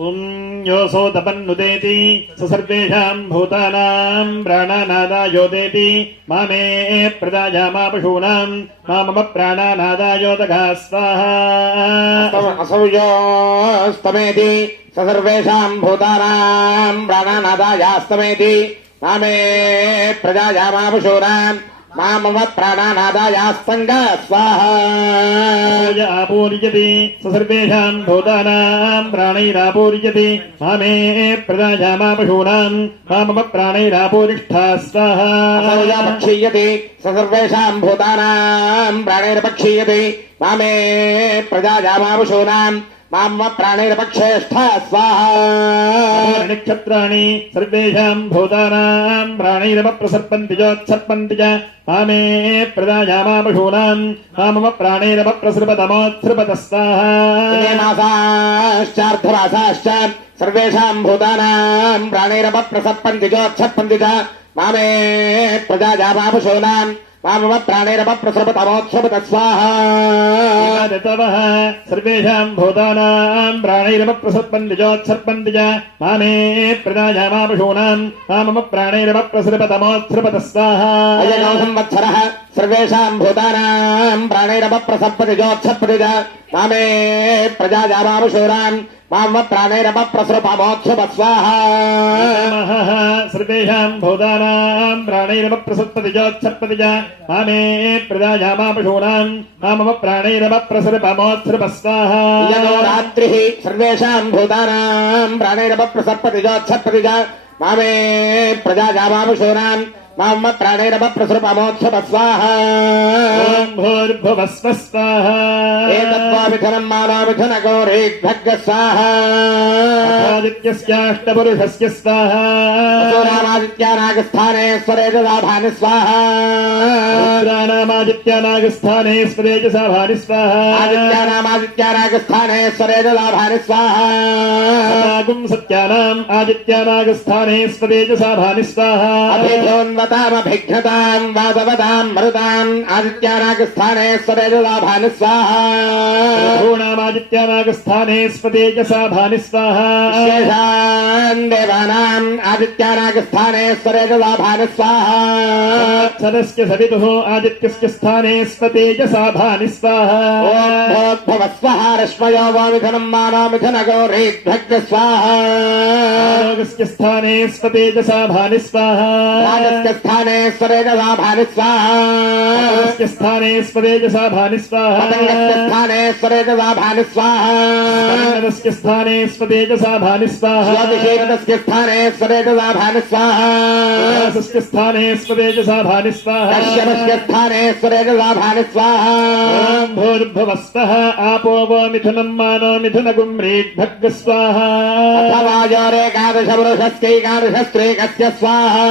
योऽसो तपन्नुदेति स सर्वेषाम् भूतानाम् प्राणानादायोदेति मामे प्रजायामा पशूनाम् मा मम प्राणानादायोदघा स्वाहा असौयोस्तमेति स सर्वेषाम् भूतानाम् प्राणानादायास्तमेति मामे प्रजायामा पशूनाम् मा मम प्राणानादायास्तङ्ग स्वाहा आपूर्यते स सर्वेषाम् भूतानाम् प्राणैरापूर्यते मामे प्रजायामा पशूनाम् मा मम प्राणैरापूरिष्ठा स्वाहा पक्षीयते स सर्वेषाम् भूतानाम् प्राणैरपक्षीयते मामे प्रजायामा पशूनाम् मा मम प्राणैरपक्षेष्ठा स्वाहा नक्षत्राणि सर्वेषाम् भूतानाम् प्राणैरपप्रसर्पन्ति चोत्सर्पन्ति च मामे प्रजायामा पशूनाम् मा मम प्राणैरपप्रसृपतमोत्सृपतः स्वाहा मासाश्चार्धमासाश्च सर्वेषाम् भूतानाम् प्राणैरपप्रसर्पन्ति चोत्सर्पन्ति च मामे प्रजायामा पशूनाम् मा मम प्राणैरपप्रसृपतमोत्सृपतः स्वाहा ऋतवः सर्वेषाम् भूतानाम् प्राणैरपप्रसर्पन्ति चोत्सर्पन्ति च मामे प्रजायामा पशूनाम् मा मम प्राणैरपप्रसृपतमोत्सृपतः स्वाहा अयनो संवत्सरः सर्वेषाम् भूतानाम् प्राणैरपप्रसर्पति चोत्सर्पति च मामे प्रजायामा पशूनाम् मा मम प्राणैरपप्रसृपतमोत्सृपतः स्वाहा सर्वेषाम् भूतानाम् प्राणैरपप्रसर्पति चोत्सर्पति च मामे प्रजायामा पशूनाम् मा मम प्राणैरपप्रसृपतमोत्सृपतः स्वाहा यनो रात्रिः सर्वेषाम् भूतानाम् प्राणैरपप्रसर्पति चोत्सर्पति च मामे प्रजायामा पशूनाम् मा मम प्राणैरपप्रसृपतमोत्सृपतः स्वाहा भूर्भुवः स्वः स्वाहा एतद्वामिथुनम् मानोमिथुनगौरीभ्यग् स्वाहा आदित्यस्याष्टपुरुषस्य स्वाहा सूर्यामादित्यानागस्थाने स्वरेजलाभानि स्वाहा रुद्राणामादित्यानागस्थाने स्वरेजसाभानि स्वाहा आदित्यानामादित्यानागस्थाने स्वरेजलाभानि स्वाहा सत्यागुम् सत्यानाम् आदित्यानागस्थाने स्वरेजसाभानि स्वाहा अभिघ्नताम् वादवताम् मरुताम् आदित्यानागस्थाने स्वरेजलाभानि स्वाहा ूणामादित्यानागस्थाने स्वतेजसाभानि स्वाहा शेषान् देवानाम् आदित्यानागस्थाने स्वरेजलाभानि स्वाहा सदस्य सवितुः आदित्यस्य स्थाने स्वतेजसाभानि स्वाहा भवः स्वः रश्मयो वो मिथुनम् मानो मिथुनगौरीभ्यग् स्वाहा योगस्य स्थाने स्वतेजसाभानि स्वाहा राजस्य स्थाने स्वरेजलाभानि स्वाहा स्थाने स्वतेजसाभानि स्वाहा स्थाने स्वरेजलाभानि स्वाहा स्थाने स्वतेजसाभानि स्वाहा ज्योतिषेकस्य स्थाने स्वरेजलाभानि स्वाहा स्थाने स्वतेजसाभानि स्वाहा कश्यपस्य स्थाने स्वरेजलाभानि स्वाहा भूर्भुवः स्वः आपो वो मिथुनम् मानो मिथुनगुम्रीभ्यग् स्वाहा अथवायोरेकादशपुरुषस्यैकादशस्त्रीकस्य स्वाहा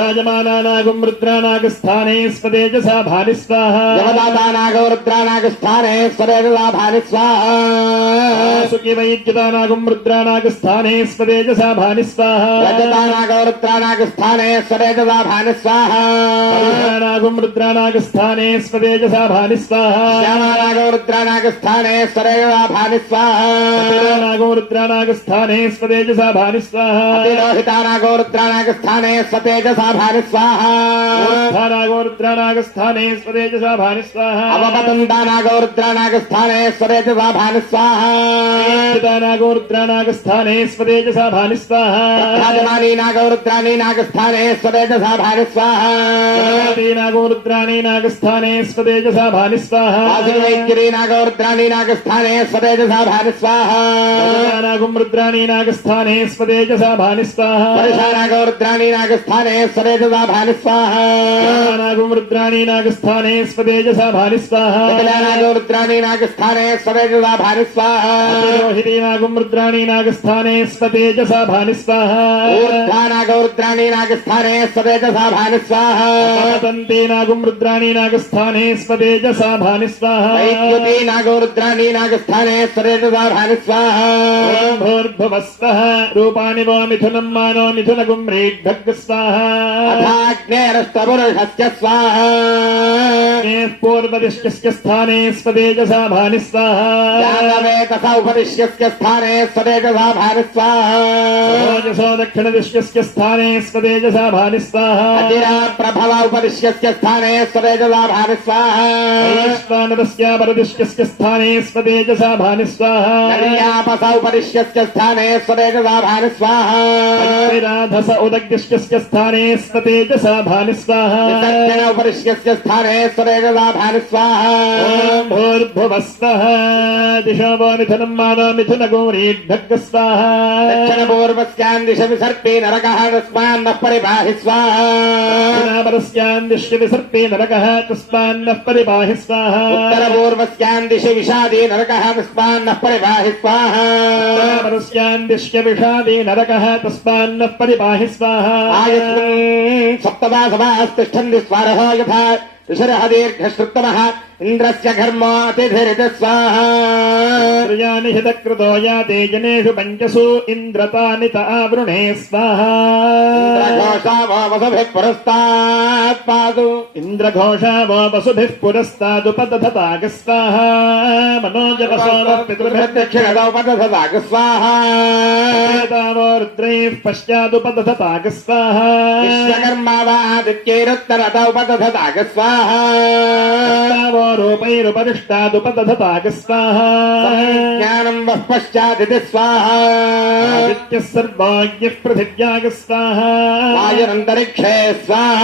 राजमानानागुम् रुद्रानागस्थाने स्वतेजसाभानि स्वाहा यमदातानागो रुद्रानागस्थाने स्वरेजलाभानि स्वाहा सुखिवैद्युतानागुम् रुद्रानागस्थाने स्वतेजसाभानि स्वाहा रजतानागो रुद्रानागस्थाने स्वरेजलाभानि स्वाहा नागुम् रुद्रानागस्थाने स्वतेजसाभानि स्वाहा श्यामानागो रुद्रानागस्थाने स्वरेजलाभानि स्वाहा नागो रुद्रानागस्थाने स्वतेजसाभानि स्वाहा लोहितानागो रुद्रानागस्थाने स्वतेजसाभानि स्वाहा नागो रुद्रानागस्थाने स्वतेजसाभानि स्वाहा अवपतन्तानागो रुद्रानागस्थाने स्वरेजलाभानि स्वाहा नागो रुद्रानागस्थाने स्वतेजसाभानि स्वाहा नागो रुद्राणीनागस्थाने स्वतेजसाभानि स्वाहा नागो रुद्राणीनागस्थाने स्वतेजसाभानि स्वाहा नागो रुद्राणीनागस्थाने स्वतेजसाभानि स्वाहा नागुम् रुद्राणीनागस्थाने स्वतेजसाभानि स्वाहा नागो रुद्राणीनागस्थाने स्वतेजसाभानि स्वाहा नागुम् रुद्राणीनागस्थाने स्वतेजसाभानि स्वाहा नागो रुद्राणीनागस्थाने स्वतेजसाभानि स्वाहा नागुम् रुद्राणीनागस्थाने स्वतेजसाभानि स्वाहा नागो रुद्राणीनागस्थाने स्वतेजसाभानि स्वाहा नागुम् रुद्राणीनागस्थाने स्वतेजसाभानि स्वाहा नागो रुद्राणीनागस्थाने स्वतेजसाभानि स्वाहा ఓం భూర్భువః స్వః రూపాణి వో మిథునం మానో మిథునగుం రేగ్భగ్ స్వాహా అథాగ్నేరస్తపురుషస్య స్వాహ పూర్వదిశ్యస్య స్థానే స్వతేజసా భాని స్వాహా జాతవేతస ఉపదిశ్యస్య స్థానే స్వతేజసా భాని స్వాహ ఓజసో దక్షిణదిశ్యస్య స్థానే స్వతేజసా భాని స్వాహా అతిరా ప్రభవ ఉపదిశ్యస్య స్థానే స్వతేజసా భాని స్వాహ వైశ్వానరస్య పరదిశ్యస్య స్థానే స్వతేజసా భాని స్వాహా నర్యాపస ఉపదిశ్యస్య స్థానే స్వతేజసా భాని స్వాహ రాధస ఉదగ్దిశ్యస్య స్థానే స్వతేజసా భాని స్వాహా దక్షిణ ఉపదిశ్యస్య స్థానే స్వతేజసా భాని స్వాహ ఓం భూర్భువః స్వః దిశో వో మిథునం మానో మిథునగుం రేగ్భగ్ స్వాహా దక్షిణ పూర్వస్యాం దిశ విసర్పే నరకః తస్మాన్నః పరిపాహి స్వాహ పరస్యాం దిశ్య విసర్పే నరకః తస్మాన్నః పరిపాహి స్వాహా ఉత్తర పూర్వస్యాం దిశ విషాదే నరకః తస్మాన్నః పరిపాహి స్వాహ పరస్యాం దిశ్య విషాదే నరకః తస్మాన్నః పరిపాహి స్వాహా ఆయస్మిన్ సప్తమాసమాస్తిష్టంది స్వారహ యథా ఋషరః దీర్ఘశ్రుత్తమః ఇంద్రస్య ఘర్మో అతిథిరితి స్వాహ త్రయాని హితకృతో యాతే జనేషు పంచసు ఇంద్రతాని తావృణే స్వాహా ఇంద్రఘోషావో వసుభిః పురస్తాత్ పాదు ఇంద్రఘోషా వో వసుభిః పురస్తాదుపదధతాగ స్వాహా మనోజవసో పితృభిర్దక్షిణ దక్షిణదౌపదధాగ స్వాహ వో రుద్రైః పశ్చాదుపదధతాగ స్వాహా విశ్వకర్మావాదిత్యైరుత్తరదౌపదధాగ స్వాహ వో రూపైరుపరిష్టాదుపదధతాగ స్వాహా జ్ఞానం వః పశ్చాదితి స్వాహ ఆదిత్యః సర్వజ్ఞః పృథివ్యాగ స్వాహా వాయురంతరిక్షే స్వాహ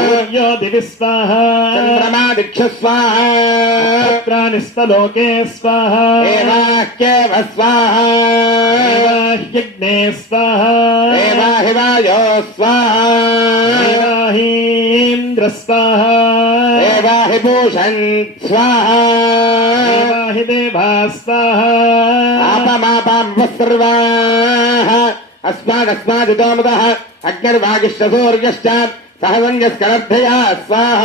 సూర్యో దివి స్వాహా చంద్రమాదిక్ష స్వాహ నక్షత్రాణి స్వలోకే స్వాహా ఏవాహ్యేవ స్వాహ దేవాహ్యగ్నే స్వాహా ఏవాహి వాయో స్వాహ దేవాహీంద్ర స్వాహా ఏవాహి భూషణ్ స్వాహ దేవాహి దేవా స్వాహా ఆపమాపాం సర్వాః అస్మాదస్మాదిదోముదః అగ్నిర్వాగిష్ట సూర్యశ్చ సహసంగస్కరర్థయా స్వాహ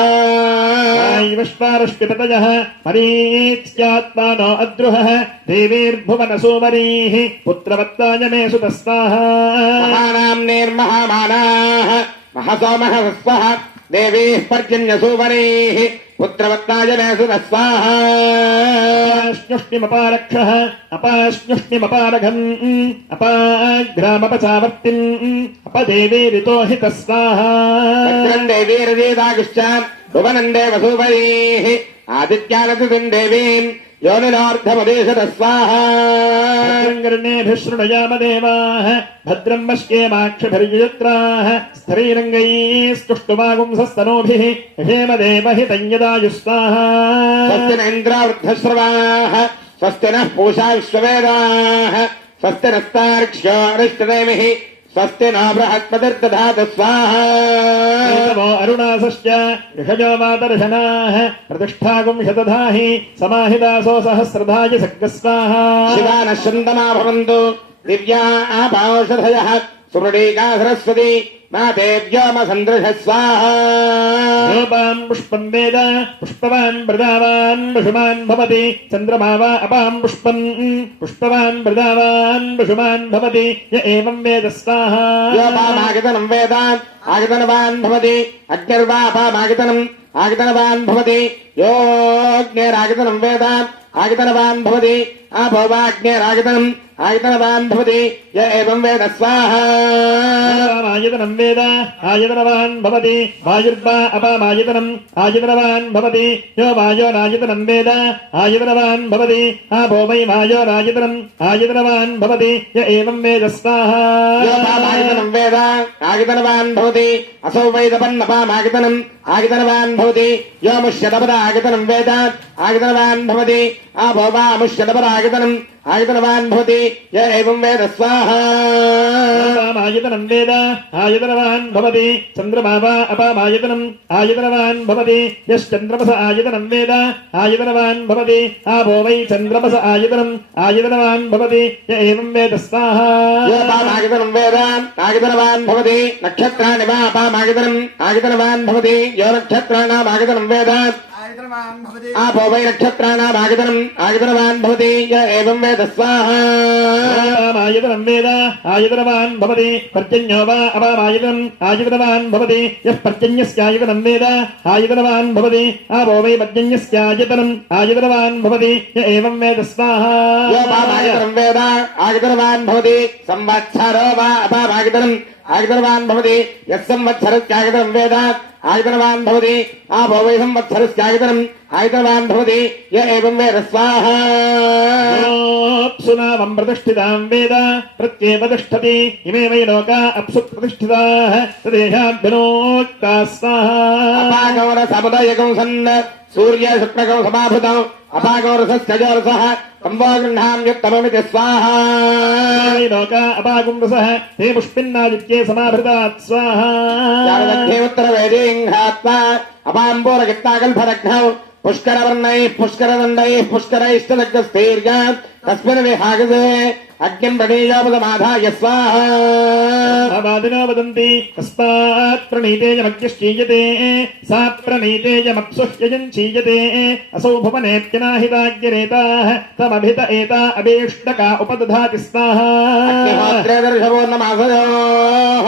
విశ్వారష్టిపతయః పరీత్యాత్మానో అద్రుహః దేవీర్భువనసోమరీః పుత్రవత్తాయ మే సుత స్వాహా మహానాం నిర్మహామానాః మహసోమః స్వః దేవీః పర్జన్యసూవరీః పుత్రవత్తాయ మే సుత స్వాహ అపాశ్నుష్ణిమపారక్షః అపాశ్నుష్ణిమపారఘన్ అపాఘ్రామపచావర్తిన్ అపదేవీరితో హిత స్వాహా వజ్రం దేవీరదేదాగుశ్చ భువనం దేవసూవరీః ఆదిత్యాలతిం దేవీం యోనినోర్ధముదేశత స్వాహ గర్ణేభిశృణయామ దేవాః భద్రం పశ్యేమాక్షభిర్యజత్రాः స్థిరైరంగైస్తుష్టుమాగుంసస్తనూభిः హేమదేవహితం యదాయు స్వాహా స్వస్తి న ఇంద్రావృద్ధశ్రవాः స్వస్తి నః పూషా విశ్వవేదాः స్వస్తి నస్తార్క్ష్యో అరిష్టనేమిః స్వస్తి నో బృహస్పతిర్దధాతు స్వాహ ఏతవో అరుణాసశ్చ ఋషజో మాతర్షణాः ప్రతిష్ఠాగుం శతధాహి సమాహిదాసో సహస్రధాయ సర్గస్వాహా శివానశ్చందమా భవంతు దివ్యా ఆపాౌషధయః సుమృడీకా సరస్వతి మాతేవ్యోమసందృశ స్వాహ రూపాం పుష్పం వేద పుష్పవాన్ ప్రదావాన్ పశుమాన్ భవతి చంద్రమా వా అపాం పుష్పం పుష్పవాన్ ప్రదావాన్ పశుమాన్ భవతి య ఏవం వేద స్వాహా యోపామాగతనం వేద ఆగతనవాన్ భవతి అగ్నిర్వాపామాగతనం ఆగతనవాన్ భవతి యోగ్నేరాగతనం వేద ఆగతనవాన్ భవతి ఆభోవాగ్నేరాగతనం ఆగతనవాన్ భవతి య ఏవం వేద స్వాహ ఆయతనం వేద ఆయతనవాన్ భవతి వాయుర్వా అపామాయతనం ఆయతనవాన్ భవతి యో వాయోరాయతనం వేద ఆయతనవాన్ భవతి ఆపో వై వాయోరాయతనం ఆయతనవాన్ భవతి య ఏవం వేద స్వాహా యోపామాగతనం వేద ఆగతనవాన్ భవతి అసౌ వైదపన్నపామాగతనం ఆగతనవాన్ భవతి యోముష్యదపద ఆగతనం వేద ఆగతనవాన్ భవతి ఆభోవాముష్యదపరాగతనం ఆగతనవాన్ భవతి య ఏవం వేద స్వాహ ఆయతనం వేద ఆయతనవాన్ భవతి చంద్రమా వా అపామాయతనం ఆయతనవాన్ భవతి యశ్చంద్రమస ఆయతనం వేద ఆయతనవాన్ భవతి ఆపో వై చంద్రమస ఆయతనం ఆయతనవాన్ భవతి య ఏవం వేద స్వాహా యోపామాగతనం వేద ఆగతనవాన్ భవతి నక్షత్రాణి వా అపామాగతనం ఆగతనవాన్ భవతి యో నక్షత్రాణామాగతనం వేద ఆపో వై నక్షత్రాణామాగతనం ఆగతనవాన్ భవతి య ఏవం వేద స్వాహ आयतनं वेद आयतनवान् भवति पर्जन्यो वा अपामायतनम् आयतनवान् भवति यः पर्जन्यस्यायतनं वेद आयतनवान् भवति आपो वै पर्जन्यस्यायतनम् आयतनवान् भवति य एवं वेद स्वाहा योपामायतनं वेद आयतनवान् भवति संवत्सरो वा अपामायतनम् आयतनवान् भवति यः संवत्सरस्यायतनं वेद आयतनवान् भवति आपो वै संवत्सरस्यायतनम् आयतनवान् भवति य एवं वेद स्वाहा अप्सुनामं प्रतिष्ठितां वेद प्रत्येव तिष्ठति इमे वै लोका अप्सु प्रतिष्ठिताः तदेहाभ्यनोक्ता स्वाहा अपागौरसमुदयकं सन् सूर्य शुक्लकं समाभृतौ अपागौरसश्चजोरसः तम्बो गृह्णाम्युत्तममिति स्वाहा लोका अपागुंरसः ते पुष्पिन्नादित्ये समाभृतात् स्वाहा उत्तरवेदीङ्घात्वा अपाम्बोरगित्ताकल्परघ्नौ पुष्करवर्णैः पुष्करदण्डैः पुष्करैष्टलग्नस्थैर्यात् तस्मिन् विहागसे अग्निं प्रणीयोपदमाधाय स्वाहा आवादिनो वदन्ति तस्मात् प्रणीतेयमग्निश्चीयते सा प्रणीतेयमप्सुह्यजञ्चीयते असौ भुवनेत्यनाहिताग्निरेताः तमभित एता अभीष्टका उपदधाति स्वाहा अग्निहोत्रे दर्शवोर्णमासयोः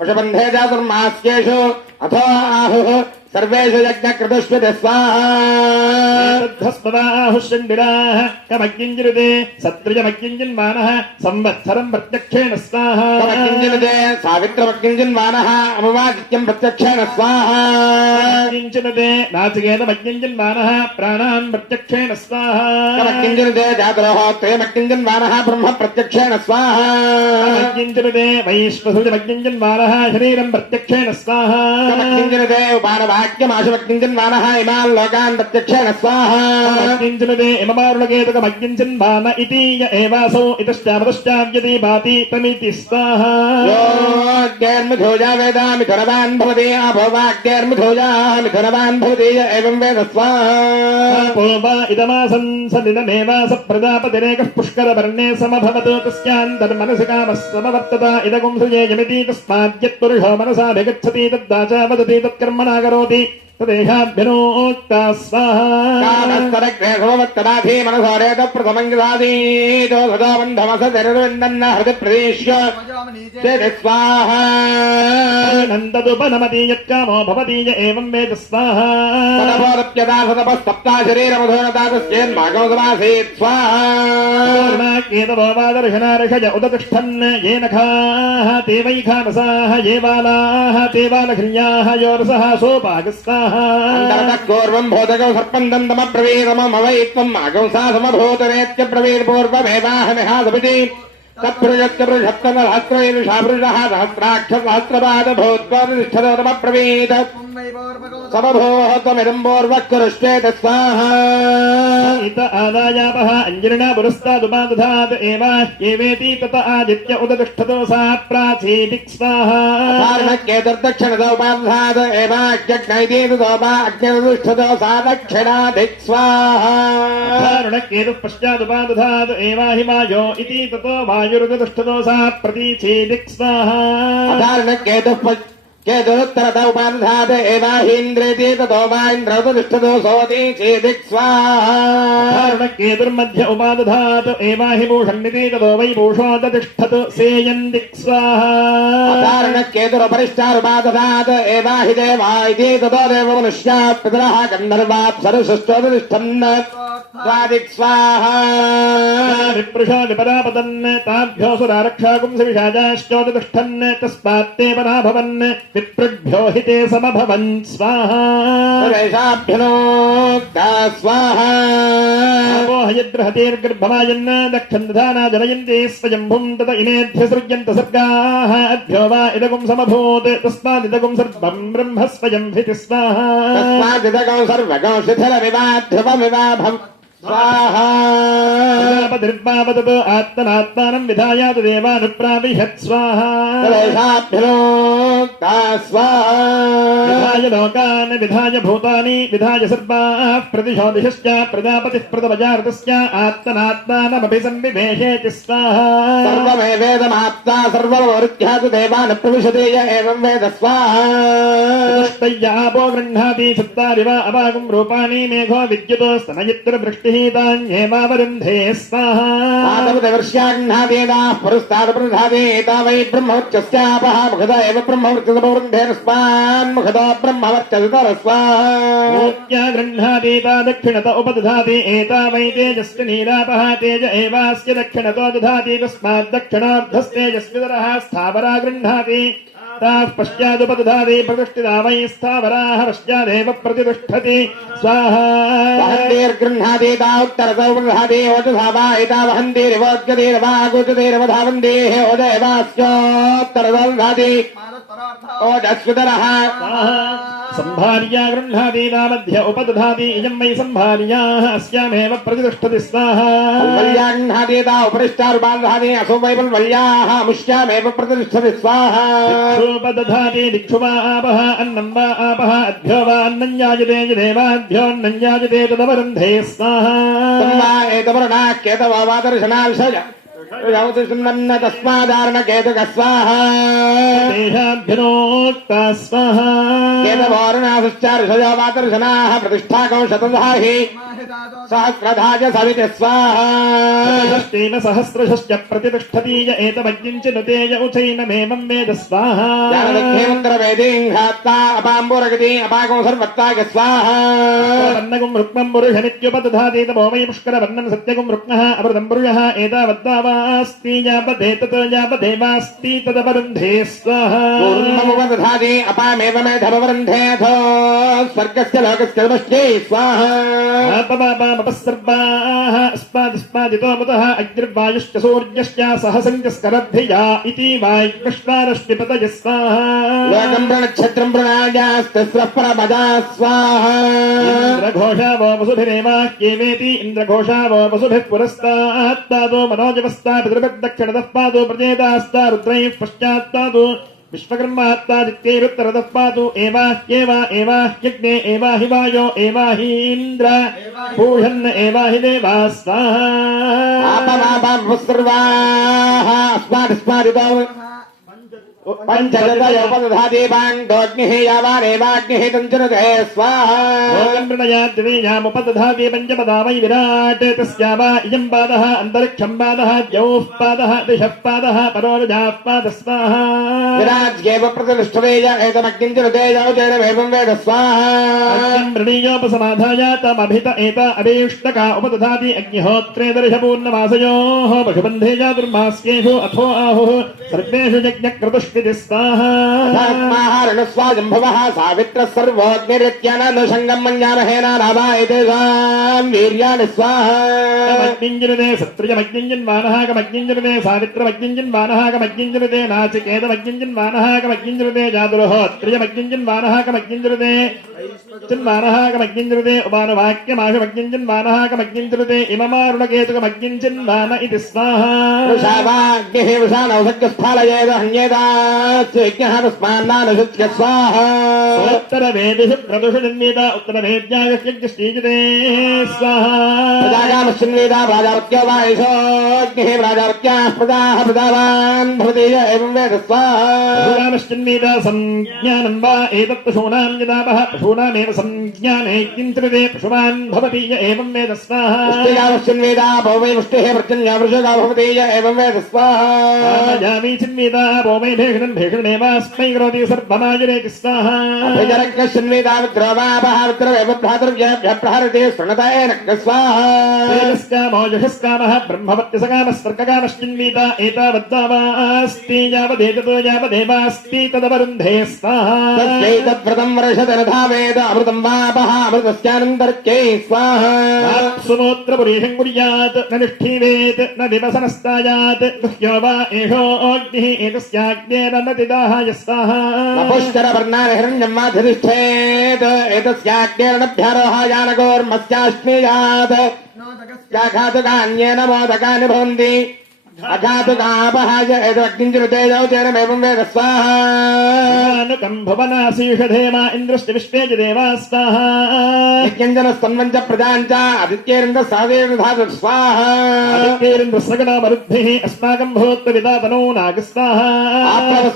पशुबन्धे चातुर्मास्येषु अथो आहुः सर्वेषु यज्ञकृतुष्वते स्वाहा तद्धस्मदाहुष्यन्दिराः कमग्निञ्जिरुते सत्रिजमग्निञ्जिन्मानः संवत्सरम् प्रत्यक्षेण स्वाहा कमग्निञ्जिनुते सावित्रमग्निञ्जिन्मानः अमवादित्यम् प्रत्यक्षेण स्वाहा किञ्चिनुते नाचिकेतमग्निञ्जिन्मानः प्राणान् प्रत्यक्षेण स्वाहा कमग्निञ्जिनुते जातरोहोत्रेमग्निञ्जिन्मानः ब्रह्म प्रत्यक्षेण स्वाहा किञ्चिनुते वैश्वसृजमग्निञ्जिन्मानः शरीरम् प्रत्यक्षेण स्वाहा कमग्निञ्जिनुते उपानवाक्यमाशुमग्निञ्जिन्मानः इमान् लोकान् प्रत्यक्षेण स्वाहा किञ्चिनुते इममारुणकेतुकमग्निञ्जिन्मान इति य एवासौ इतश्चावतश्चाव्यति भाति तमिति स्वाहा योऽग्निर्मिथुजा वेद मिथुनवान् भवति आपो वाग्निर्मिथुजा मिथुनवान् भवति य एवं वेद स्वाहा आपो वा इदमासन् सनिदमेवास प्रजापतिरेकः पुष्करवर्णे समभवत् तस्यान्तर्मनसि कामः समवर्तत इदगुं सृजेयमिति तस्माद्यत्पुरुषो मनसा विगच्छति तद्वाचा वदति तत्कर्मणा करोति तदेहाभ्यनोक्ता स्वाहा कामस्तरग्ने समवर्तनाधि मनसोरेत प्रथमङ्गदादीतो सदा बन्धमसतिर्विन्दन्न हृदिप्रदेश्य चेति स्वाहा नन्ददुपनमति यत्कामो भवति य एवं वेद स्वाहा तदभोदप्यदा सतपस्तप्ता शरीरमधोनता तस्येन्मागो समासीत् स्वाहा केतवो वादर्शनार्षय उदतिष्ठन् ये नखाः ते वै खानसाः ये बालाः ते बालघ्न्याः योरसः सोपागस्वाः अन्तरतः पूर्वम् भूतकौ सर्पम् दन्तमब्रवीतमवै त्वम् आगंसा समभूतनेत्यब्रवीत् पूर्वमेवाहमिहासमिति तत्पुरुषत्पुरुषत्तमहस्रैरुषापुरुषः सहस्राक्षसहस्रपाद भूत्वा तिष्ठतोतमब्रवीत् समभूः त्वमिदम् पूर्वः कुरुष्वेत स्वाहा इत आदायापः अञ्जलिना पुरस्तादुपादधात् एव एवेति तत आदित्य उदतिष्ठतो सा प्राचीदिक् स्वाहा केतुर्दक्षिणतो उपादधात् एवाज्ञैतीतोपा अग्निर्तिष्ठतो सा दक्षिणाधिक् स्वाहा केतुः पश्चादुपादधात् एवाहिमायो इति ततो वायुरुदतिष्ठतो सा प्रतीचीदिक् स्वाहा केतुरुत्तरत उपादधात् एवाहीन्द्रेति ततो वा इन्द्रौततिष्ठतो सोति चेदिक् स्वाहा केतुर्मध्य उपादधात् एवाहि भूषण्निति ततो वै भूषोदतिष्ठत् सेयन्दिक् स्वाहा केतुरुपरिष्टारुपादधात् एवाहि देवा इति ततो देव मनुष्याः पितरः गन्धर्वाप्सरसुष्ठोदतिष्ठन् स्वादिक् स्वाहा विप्रशो विपदापतन् ताभ्योऽसुरारक्षाकुंसविषाजाश्चोदतिष्ठन् तस्मात्ते पराभवन् विप्रभ्यो हि ते समभवन् स्वाहा प्रवेशाभ्यनोक्ता स्वाहा हयद्बृहतेर्गर्भमायन् दक्षन्धाना जनयन्ति स्वयम्भुम् तत इमेभ्य सृज्यन्त सर्गाः अभ्यो वा इदगुम् समभूत् तस्मादिदगुम् सर्वम् ब्रह्म स्वयम् हिति स्वाहा तस्मादिदगौ सर्वगौ शिथिलमिवाध्रुवमिवाभम् स्वाहा प्रजापतिर्वावदत् आत्मनात्मानं विधाय तदेवानुप्राविशत् स्वाहा प्रवेशाभ्यनोक्ता स्वाहा विधाय लोकान् विधाय भूतानि विधाय सर्वाः प्रतिशो दिशश्च प्रजापतिः प्रथमजातस्य आत्मनात्मानमपि संविभेषेति स्वाहा सर्वमेवेदमाप्ता सर्वमवृत्यातु देवान् प्रविशते य एवं वेद स्वाहा आपो गृह्णाति सत्तारिव अपागुं रूपाणि मेघो विद्युतो स्तनयित्तुर्वृष्टिः यष्टिः तान्येवावरुन्धे स्वाहा आदवदवर्ष्याग्नादेदाः पुरस्तादप्रधादे एता वै ब्रह्मवर्चस्यापः मुखदा एव ब्रह्मवर्चसपौरुन्धेरस्मान् ब्रह्मवर्चसतरस्वाहा ऊर्जा गृह्णाति ता दक्षिणत उपदधाति एता वै तेजस्विनीरापः तेज एवास्य दक्षिणतो दधाति तस्मात् दक्षिणार्धस्तेजस्वितरः स्थावरा गृह्णाति ताः पश्चादुपदधाति प्रतिष्ठिता वै स्थावराः पश्चादेव प्रतिष्ठति स्वाहा वहन्तेर्गृह्णाति ता उत्तरतो उपदधाति ओजसा वा एता वहन्तेरिवोद्गतेर्वा गोचतेर्वधावन्तेः ओजैवास्योत्तरतो दधाति ओजस्वितरः संभार्या गृह्णाति मध्य उपदधाति इयं वै संभार्याः अस्यामेव प्रतिष्ठति स्वाहा वल्ल्याग्नाति ता उपरिष्टारुपादधाति असो वै वल्ल्याः मुष्यामेव प्रतिष्ठति स्वाहा दिक्षुपदधाति दिक्षु वा आपः अन्नं वा आपः अभ्यो वा अन्नं याजते यदेवाभ्योऽन्नं याजते तदवरुन्धे स्वाहा एतवर्णाकेतवा वादर्शनाविषय तस्मादारणकेतुक स्वाहा देहाभ्यनोक्ता स्वाहा केतवारुणाश्चार्षयो वादर्शनाः प्रतिष्ठाकौ शतधाहि सहस्रधाज सविति स्वाहा षष्ठेन सहस्रशश्च प्रतिष्ठति य एतमज्ञिञ्चिनुते य उचैनमेवं वेद स्वाहा वेदीघात्ता अपाम्बुरगति अपाकौ सर्वत्ता स्वाहा वर्णगुं रुक्मं पुरुषनित्युपदधाति तमो वै पुष्करवर्णं सत्यगुं रुक्मः अमृतं पुरुषः एतावद्दावास्ति यावदे तत् यावदेवास्ति तदवरुन्धे स्वाहा दधाति अपामेव मेधमवरुन्धेऽथो स्वर्गस्य लोकस्य नमस्ते स्वाहा अपसर्वाः अस्मादितो मुतः अग्निर्वायुश्च सूर्यश्च सहसङ्गस्करद्धिया इति वायुष्वारश्मिपतयः स्वाहा लोकं प्रणक्षत्रं प्रणाजास्तिस्रः परमजा स्वाहा इन्द्रघोषा वो वसुभिरेवाह्येवेति इन्द्रघोषा वो वसुभिः पुरस्तात् पादो मनोजवस्ता पितृभिर्दक्षिणतः पादो प्रजेतास्ता रुद्रैः पश्चात्पादो विश्वकर्मात्तादित्यैरुत्तरतः पातु एवाह्येव एवाह्यग्ने एवाहि वायो एवाहि इन्द्र पूषन् एवाहि देवा स्वाहा सर्वाः अस्मादितो पंचदयोपदधाति पाण्डोऽग्निः यावानेवाग्निः तञ्चनुते स्वाहा प्रणयाद्वियामुपदधाति पञ्चपदा वै विराट् तस्या वा इयं पादः अन्तरिक्षं पादः द्यौः पादः दिशः पादः परोरजाः पादः स्वाहा विराज्येव प्रतिष्ठते एतमग्निञ्चनुते यौजैनमेवं वेद स्वाहा वृणीयोपसमाधाय तमभित एत अभीष्टका उपदधाति अग्निहोत्रे दर्शपूर्णमासयोः पशुबन्धे चातुर्मास्येषु अथो आहुः सर्वेषु यज्ञक्रतुष्विति स्वाहारणस्वाजम्भवः सावित्रः सर्वोऽग्निरित्यननुषङ्गम् मन्यामहेन नाभायतेषाम् वीर्याणि स्वाहा मग्निञ्जनुते सत्रियमग्निञ्जन्वानः कमग्निञ्जनुते सावित्रमग्निञ्जन्वानः कमग्निञ्जनुते नाचिकेतमग्निञ्जन्वानः कमग्निञ्जनुते जातुर्होत्रियमग्निञ्जन्वानः कमग्निञ्जनुते चिन्वानः कमग्निञ्जनुते उपानवाक्यमाशमग्निञ्जन्वानः कमग्निञ्जनुते इममारुणकेतुकमग्निञ्जन्वान इति स्वाहा वृषावाग्निः वृषानौसज्ञस्थालयेद हन्येदास्यज्ञः तस्मान्नानुषज्ञ स्वाहा उत्तरवेदिषु क्रतुषु जन्मेत उत्तरवेद्यागस्यज्ञश्चीजते स्वाहा प्रजागामश्चिन्वेदा प्राजावत्यो वा एषोऽग्निः प्राजावत्याः प्रजाः प्रजावान् भवति एवं वेद स्वाहा पशूनामश्चिन्वेत संज्ञानं वा एतत् पशूनां यदापः पशूनामेव संज्ञाने किञ्चिते पशुमान् भवति य एवं वेद स्वाहा पुष्टिगामश्चिन्वेदा भवै पुष्टिः पर्जन्या वृषगा भवति य एवं वेद स्वाहा जामी चिन्वेदा भौमै भेषणं भेषणमेवास्मै करोति सर्वमाजरेति स्वाहा अभिजरज्ञश्चिन्वेदा विद्रोवापः विद्रवेव भ्रातृव्यभ्यः प्रहरति शृणुतेन स्वाहा तेजस्कामोजषस्कामः ब्रह्मवत्यसकामः स्वर्गकामश्चिन्वेता एतावद्दावास्ति यावदेततो यावदेवास्ति तदवरुन्धे स्वाहा तस्यैतद्व्रतं वर्षति न धावेद अमृतं वापः अमृतस्यानन्तर्क्यै स्वाहा सुमोत्रपुरीषं कुर्यात् न निष्ठीवेत् न दिवसनस्तायात् गुह्यो वा एषोऽग्निः एतस्याग्नेन न दिदाहाय स्वाहा पुष्करवर्णानि हिरण्यं वाधिष्ठेत् एतस्याग्नेन नभ्यारोहायानगोर्मस्याश्मीयात् याघातुकान्येन मोदकानि भवन्ति अघातुकापहाय एतदग्निञ्जनुतेजौ तेनमेवं वेद स्वाहा भुवनाशीषधेम इन्द्रश्च विश्वे च देवा स्वाहा यज्ञञ्जनस्तन्वञ्च प्रजाञ्च आदित्येन्द्रसादेवधातु स्वाहा आदित्येन्द्रसगणामरुद्भिः अस्माकं भूत्वविदातनो नाग स्वाहा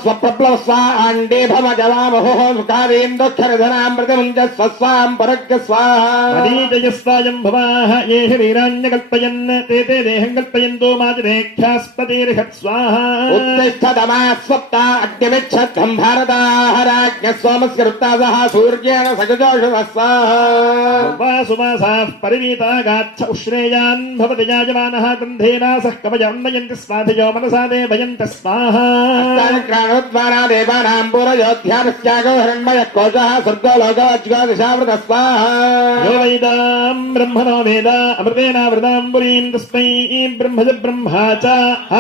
स्वप्रप्लव स्वाहाण्डे भव जवामहोः सुखादेन्दोक्षरधनामृतमुञ्च स्वस्वां परज्ञ स्वाहा मदीजयस्वायं भवाः ये वीराण्यकल्पयन् ते ते देहं कल्पयन्तो मातिरेख्यास्पतिर्हत् स्वाहा उत्तिष्ठतमा स्वप्ता अग्निमिच्छद्धं भारताः राज्ञ सोमस्य वृत्तासः सूर्येण सगजोषध स्वाहा सुमासाः परिवीता गाच्छ उश्रेयान् भवति याजमानः गन्धेनासः कवयन्नयन्ति स्वाधियो मनसा देवयन्ति स्वाहा क्राणोद्वारा देवानां पुरयोध्यानस्यागो हिरण्मयः कोशः स्वर्गो लोको अज्गोदिशावृत स्वाहा यो वैदां ब्रह्मणो वेद अमृतेनावृतां पुरीं तस्मै ब्रह्मज ब्रह्मा च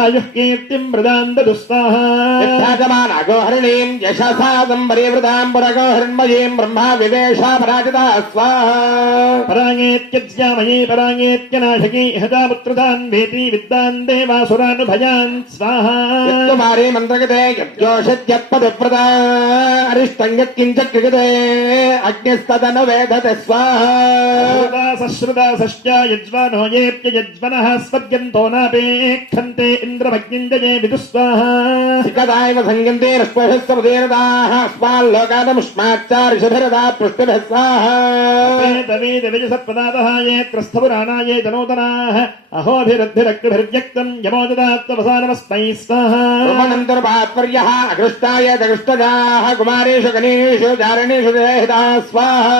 आयुः कीर्तिं प्रदां ददु स्वाहा यथाजमानागो हरिणीं यशसा संवरीवृतां पुरगो हिरण्मयीं ब्रह्मा विवेशा पराजिता स्वाहा पराङ्गेत्यज्यामये पराङ्गेत्यनाशकी हता पुत्रदान् वेति विद्वान् देवासुरानुभयान् स्वाहा यत्कुमारी मन्त्रगते यज्ञोषद्यत्पदव्रता अरिष्टं यत्किञ्च कृगते अग्निस्तदनु वेदते स्वाहा श्रुदासश्च यज्वानो येऽप्ययज्वनः स्वर्गन्तो नापेक्षन्ते इन्द्रमग्निञ्जये विदुस्वाहा सिकदायव संयन्ते रश्मभिस्समुदीरदाः अस्माल्लोकादमुष्माच्चारिषभिरदा पृष्ठभिः स्वाहा वेदविजसत्पदातः ये त्रस्थपुराणा ये जनोतनाः अहोभिरद्भिरग्निभिर्व्यक्तम् यमोददात्तवसानमस्मै स्वाहा ब्रह्मणन्तर्भात्पर्यः अकृष्टाय दकृष्टजाः कुमारेषु गणेषु चारणेषु देहिताः स्वाहा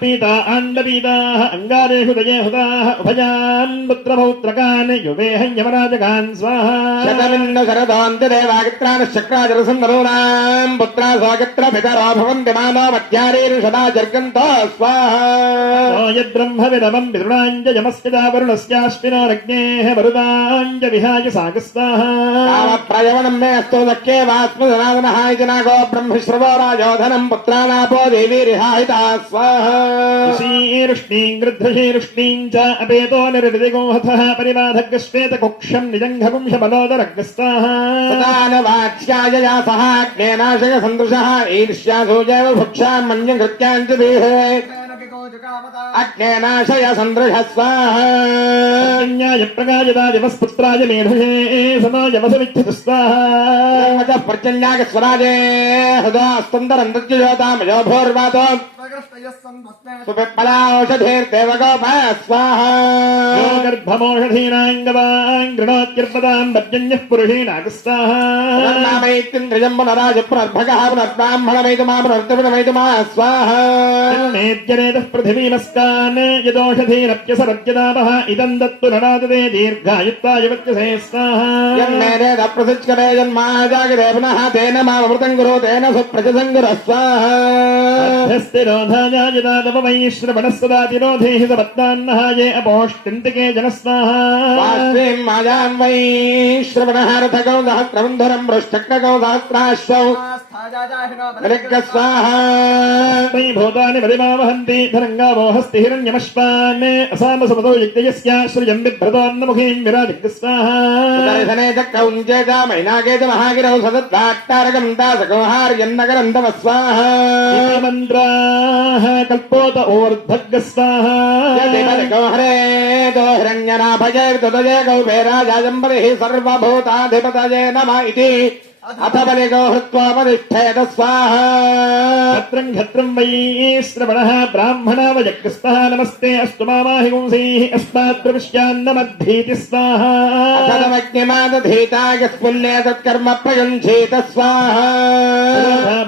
पीता आण्डपीताः अङ्गारेषु दयेहुताः उभयान् पुत्रपौत्रकान् युवेहं यमराजकान् स्वाहा शतमिन्न शरदोऽन्त्यदेवागित्राणश्चक्राजरसन्दरोणाम् पुत्रा स्वागत्र पितरो भवन्ति मानो मध्यारेषदा जर्गन्तो स्वाहा यद्ब्रह्मविदमम् पितॄणाञ्च यमस्य वरुणस्याश्विनो रज्ञेः मरुदाञ्च विहाय सागस्वाहा प्रयवणम् मे अस्तु दक्ये वास्मदनादनः इति नागो ब्रह्मश्रवो राजोधनम् पुत्राणापो देवीरिहायिता स्वाहा शीरुष्णीम् गृध्रशीरुष्णीम् च अपेतो निर्विदिगोहथः परिबाधग्श्वेतकुक्षम् निजङ्घपुंशबलोदरग्रस्ताः वाच्याय सह अग्नेनाशय सन्दृशः ईर्ष्यासूजैव भुक्षाम् मन्यम् कृत्याम् च देहे अग्नेनाशय सन्दृशः स्वाहा प्रकाशदा दिवस्पुत्राय मेधुषे सदा यवसमिच्छतु स्वाहा पर्जन्याग स्वराजे हृदोस्तन्दरम् नृत्यजोतामयो भोर्वातो सुपिप्पलाौषधेर्देवगोपः स्वाहा गर्भमोषधीनाङ्गवान् गृणोत्यर्पदाम् पर्जन्यः पुरुषीणाग स्वाहा नामैत्रिन्द्रियम् पुनराज पुनर्भगः पुनर्ब्राह्मणमैतुमा पुनर्द्रविणमैतुमा स्वाहा मेद्यनेतः पृथिवीमस्कान् यदोषधीरप्यसरद्यदापः इदम् दत्तु नरादते दीर्घायुक्ताय वच्यसे स्वाहा यन्मेदेत प्रसिच्करे जन्माजागरे पुनः तेन मामृतम् कुरु तेन सुप्रजसङ्कुरः स्वाहा श्रवणस्वदातिरोधेहि सपत्नान्नः ये अपोष्टिन्तिके जनस्वाहा वास्त्रीम् माजान् वै श्रवणः रथगौ सहस्रबन्धुरम् पृष्ठक्नगौ सहस्राश्वौ स्वाहा भूतानि परिमा वहन्ति धरङ्गावो हस्ति हिरण्यमश्वान् असामसमतो यज्ञयस्य श्रियम् बिभ्रतोन्नमुखीम् विराजिग् स्वाहा दर्शने चक्रौञ्चेत मैनाकेत महागिरौ सदद्वाट्टारकम् दासगोहार्यन्नगरम् तव स्वाहा मन्त्राः कल्पोत ऊर्ध्वग् स्वाहा गौहरे दो हिरण्यनाभजैर्दुदये गौभेराजाजम्बरिः सर्वभूताधिपतये नमः इति अथ बलिगो हृत्वापतिष्ठेत स्वाहा क्षत्रम् क्षत्रम् वै श्रवणः ब्राह्मणावजग्रस्तः नमस्ते अस्तु मामाहि पुंसीः अस्मात् प्रविश्यान्नमद्धीति स्वाहा अथमग्निमादधीता यस्पुण्ये तत्कर्म प्रयुञ्जीत स्वाहा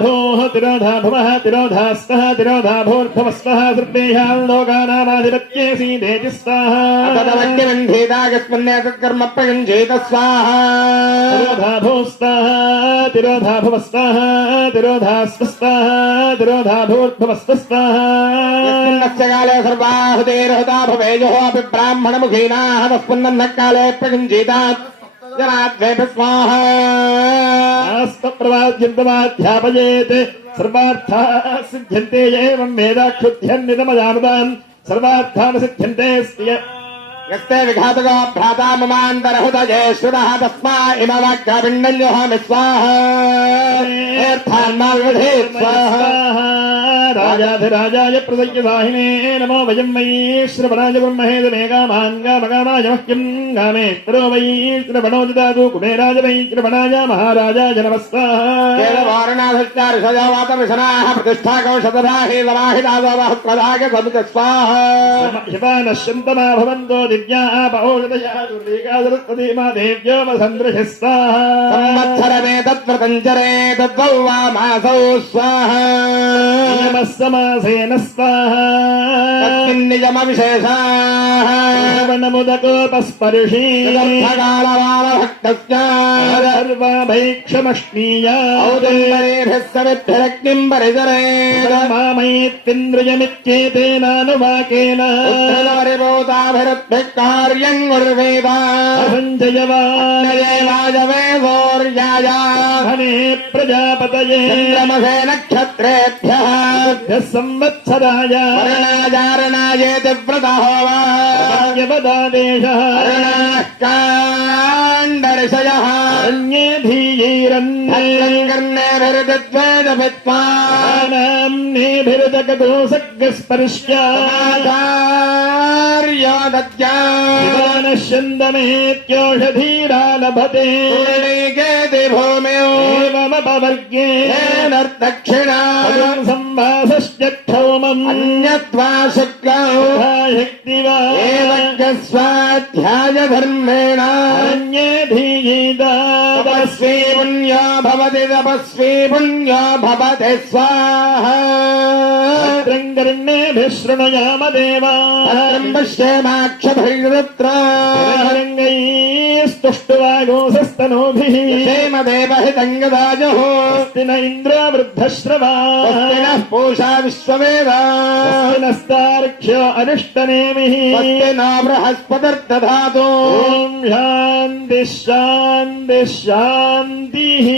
भोः तिरोधा भुवः तिरोधा स्वः तिरोधा भूर्भुवः स्वः सर्वेषाम् लोकानामाधिपत्ये सीदेति स्वाहा अथमग्निमन्धीता यस्पुण्ये तत्कर्म प्रयुञ्जीत स्वाहा तिरोधा भूः स्वाहा तिरोधा भुवः स्वाहा तिरोधा स्वस्वाहा तिरोधा भूर्भुवः स्वाहा यस्मिन्नस्य काले सर्वाहुतेर्हुता भवेयुः अपि ब्राह्मणमुखीनाः तस्मिन्नः काले प्रयुञ्जीतात् जनाद्वैः स्वाहा प्रवाद्यन्तमाध्यापयेत् सर्वार्थाः सिद्ध्यन्ते एवं वेदाक्षुध्यन्निदमजानुदान् सर्वार्थान् सिद्ध्यन्ते यस्ते विघातको भ्राता ममान्तरहृदये श्रुतः तस्मा इमवाक्यपिण्डञ्जोहामि स्वाहा तीर्थान्माविधे स्वाहा राजाधिराजाय प्रदय्यदाहिने नमो वयं वै श्रवणाय ब्रह्महेद मेघामान् गामगामाय मह्यं गामेत्रो वै श्रवणो ददातु कुबेराय वै श्रवणाय महाराजाय नमस्ताः केलवारणाधश्चार्षजावातविशनाः प्रतिष्ठाकौशतधाहि समाहितादवहत्प्रदाय समित स्वाहा शिवानश्यन्तमा भवन्तो दिव्या आपौषधयः दुर्वीका सरस्वती मा देव्यो वसन्दृशः स्वाहा संवत्सरमे तत्व्रतञ्चरे तद्वौ वा मासौ स्वाहा नियमः समासेन स्वाहा तस्मिन्नियमविशेषाः श्रवणमुदकोपस्पर्शी तदर्थकालवालभक्तस्य सर्वाभैक्षमश्नीया औदम्बरेभिः समिद्भिरग्निम् परिचरेत् मामयित्तिन्द्रियमित्येतेनानुवाकेन उत्तरपरिभूताभिरुद्भिः कार्यम् कुर्वेद सञ्जयवाजवेदोर्याय धने प्रजापतये चन्द्रमसे नक्षत्रेभ्यः संवत्सराय वर्णाचारणायेति व्रतः वा यवदादेशः काण्डऋषयः अन्ये धीयैरन्ये कर्णेभिरुदकतो सग्स्पर्श्याचार्यो दद्यानश्यन्दमेत्योषधीरा लभते भूम्योमपवर्गे दक्षिणा संवासश्चक्षौमम् अन्यद्वा शुक्लौ शक्तिवा स्वाध्याय धर्मेण अन्ये धीयिदा तपस्वी पुण्यो भवति तपस्वी पुण्यो भवति स्वाहा कर्णेभिः शृणुयाम देवाः पश्येमाक्षभिर्यत्र स्तुष्टुवागोसस्तनूभिः क्षेमदेवहितङ्गदाजुः अस्ति न इन्द्रो वृद्धश्रवाः नः पूषा विश्ववेदाः नस्तार्क्ष्यो अरिष्टनेमिः नो बृहस्पतिर्दधातु ॐ शान्तिः शान्तिः शान्तिः